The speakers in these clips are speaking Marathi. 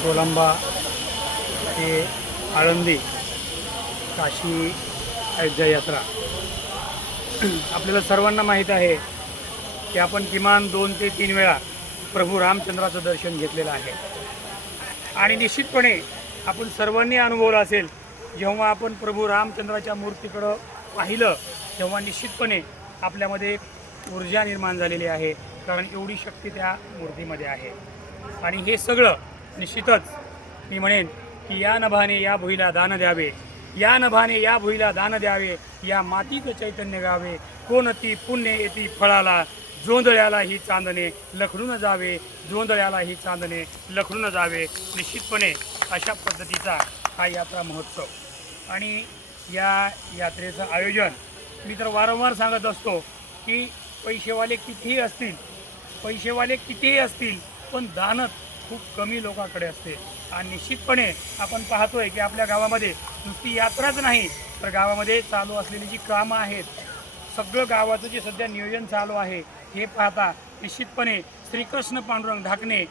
अस्वलांबा ते आळंदी काशी अयोध्या यात्रा आपल्याला सर्वांना माहीत आहे की आपण किमान 2 ते 3 वेळा प्रभू रामचंद्राचं दर्शन घेतलेलं आहे आणि निश्चितपणे आपण सर्वांनी अनुभवलं असेल जेव्हा आपण प्रभू रामचंद्राच्या मूर्तीकडं पाहिलं तेव्हा निश्चितपणे आपल्यामध्ये एक ऊर्जा निर्माण झालेली आहे, कारण एवढी शक्ती त्या मूर्तीमध्ये आहे। आणि हे सगळं निश्चितच मी म्हणेन की या नभाने या भुईला दान द्यावे, या नभाने या भुईला दान द्यावे, या मातीचं चैतन्य गावे, कोणती पुण्य येती फळाला, जोंधळ्याला ही चांदणे लखडून जावे, जोंधळ्याला ही चांदणे लखडून जावे। निश्चितपणे अशा पद्धतीचा हा यात्रा महोत्सव आणि या यात्रेचं आयोजन मी तर वारंवार सांगत असतो की पैसेवाले कितीही असतील पण दानत खूप कमी लोकांकडे असते। आणि निश्चितपणे आपण पाहतोय की आपल्या गावामध्ये नुसती यात्राच नाही तर गावामध्ये चालू असलेली जी कामं आहेत, सगळं गावाचं जे सध्या नियोजन चालू आहे हे पाहता निश्चितपणे श्रीकृष्ण पांडुरंग ढाकणे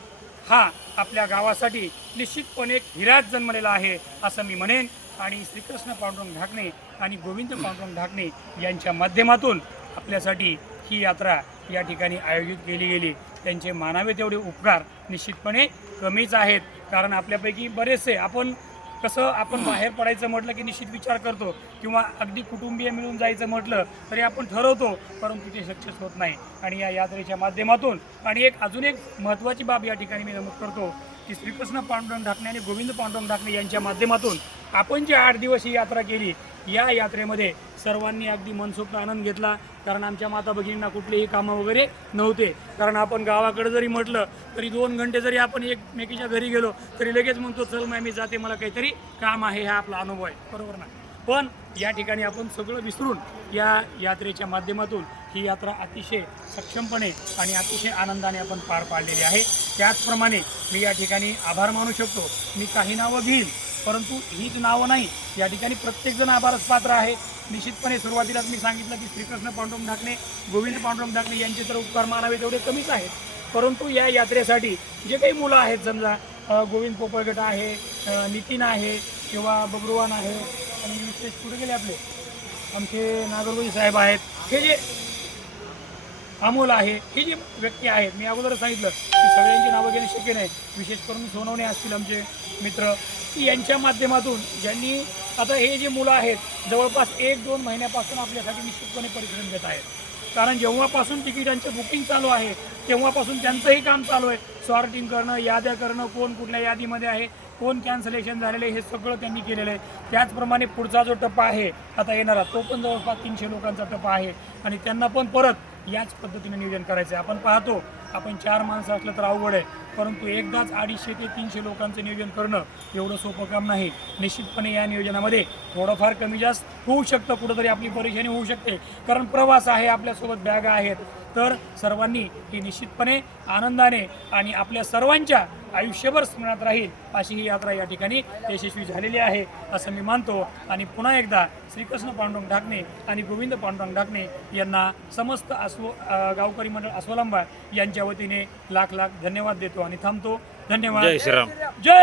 हा आपल्या गावासाठी निश्चितपणे एक हिराच जन्मलेला आहे असं मी म्हणेन। आणि श्रीकृष्ण पांडुरंग ढाकणे आणि गोविंद पांडुरंग ढाकणे यांच्या माध्यमातून आपल्यासाठी ही यात्रा या ठिकाणी आयोजित केली गेली। त्यांचे मानावे तेवढे उपकार निश्चितपणे कमीच आहेत, कारण आपल्यापैकी बरेचसे आपण बाहेर पडायचं म्हटलं की निश्चित विचार करतो किंवा अगदी कुटुंबीय मिळून जायचं म्हटलं तरी आपण ठरवतो, परंतु ते सक्सेस होत नाही। आणि या यात्रेच्या माध्यमातून आणि अजून एक महत्त्वाची बाब या ठिकाणी मी नमूद करतो की श्रीकृष्ण पांडुरंग ढाकणे आणि गोविंद पांडुरंग ढाकणे यांच्या माध्यमातून आपण जे 8 दिवस ही यात्रा केली, या यात्रेमध्ये सर्वांनी अगदी मनसोक्त आनंद घेतला, कारण आमच्या माता भगिनींना कुठलेही कामं वगैरे नव्हते। कारण आपण गावाकडे जरी म्हटलं तरी 2 घंटे जरी आपण एकमेकीच्या घरी गेलो तरी लगेच म्हणतो चल मी जाते, मला काहीतरी काम आहे, हा आपला अनुभव आहे, बरोबर ना। पण या ठिकाणी आपण सगळं विसरून या यात्रेच्या माध्यमातून ही यात्रा अतिशय सक्षमपणे आणि अतिशय आनंदाने आपण पार पाडलेली आहे। त्याचप्रमाणे मी या ठिकाणी आभार मानू शकतो। मी काही नावं घेईल परंतु हीच नावं नाही, या ठिकाणी प्रत्येकजण आभारच पात्र आहे। निश्चितपणे सुरुवातीलाच मी सांगितलं की श्रीकृष्ण पांडुरंग ढाकणे, गोविंद पांडुरंग ढाकणे यांचे तर उपकार मानावे तेवढे कमीच आहेत, परंतु या यात्रेसाठी जे काही मुलं आहेत, समजा गोविंद पोपळगट आहे, नितीन आहे किंवा बबरुवान आहे आणि विशेष पुढे गेले आपले आमचे नागरगोजी साहेब आहेत, हे जे अमोल आहे, ही जी व्यक्ती आहेत, मी अगोदरच सांगितलं की सगळ्यांची नावं घेणे शक्य नाही, विशेष करून सोनवणे असतील आमचे मित्र, की यांच्या माध्यमातून ज्यांनी आता हे जे मुलं आहेत जवळपास 1-2 महिन्यापासून आपल्यासाठी निश्चितपणे परिश्रम घेत आहेत। कारण जेव्हापासून तिकिटांचे बुकिंग चालू आहे तेव्हापासून त्यांचंही काम चालू आहे, सॉर्टिंग करणं, याद्या करणं, कोण कुठल्या यादीमध्ये आहे, कोण कॅन्सलेशन झालेले, हे सगळं त्यांनी केलेलं आहे। त्याचप्रमाणे पुढचा जो टप्पा आहे आता येणारा, तो पण जवळपास 300 लोकांचा टप्पा आहे आणि त्यांना पण परत याच पद्धतीने नियोजन करायचं आहे। आपण पाहतो आपण 4 माणसं असलं तर अवघड आहे, परंतु एकदाच 250 ते 300 लोकांचं नियोजन करणं एवढं सोपं काम नाही। निश्चितपणे या नियोजनामध्ये थोडंफार कमी जास्त होऊ शकतं, कुठंतरी आपली परेशानी होऊ शकते, कारण प्रवास आहे, आपल्यासोबत बॅगा आहेत, तर सर्वांनी ही निश्चितपणे आनंदाने आणि आपल्या सर्वांच्या आयुष्यभर स्मरणात राहील अशी ही यात्रा या ठिकाणी यशस्वी झालेली आहे असं मी मानतो। आणि पुन्हा एकदा श्रीकृष्ण पांडुरंग ढाकणे आणि गोविंद पांडुरंग ढाकणे यांना समस्त गावकरी मंडळ अस्वलांबा यांच्या वतीने लाख लाख धन्यवाद देतो आणि थांबतो। धन्यवाद। जय श्रीराम। जय